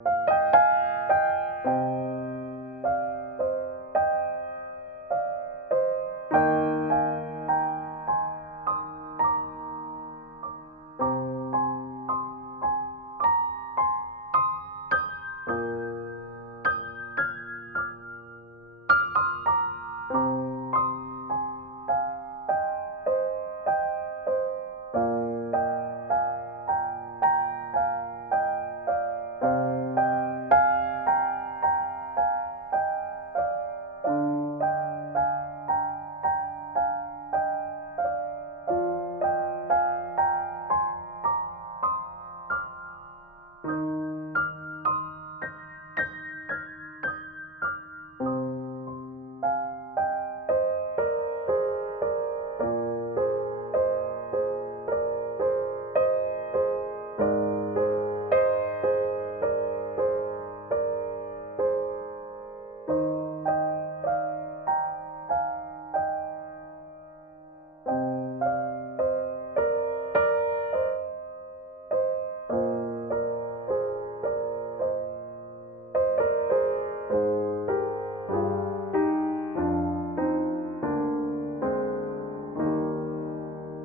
you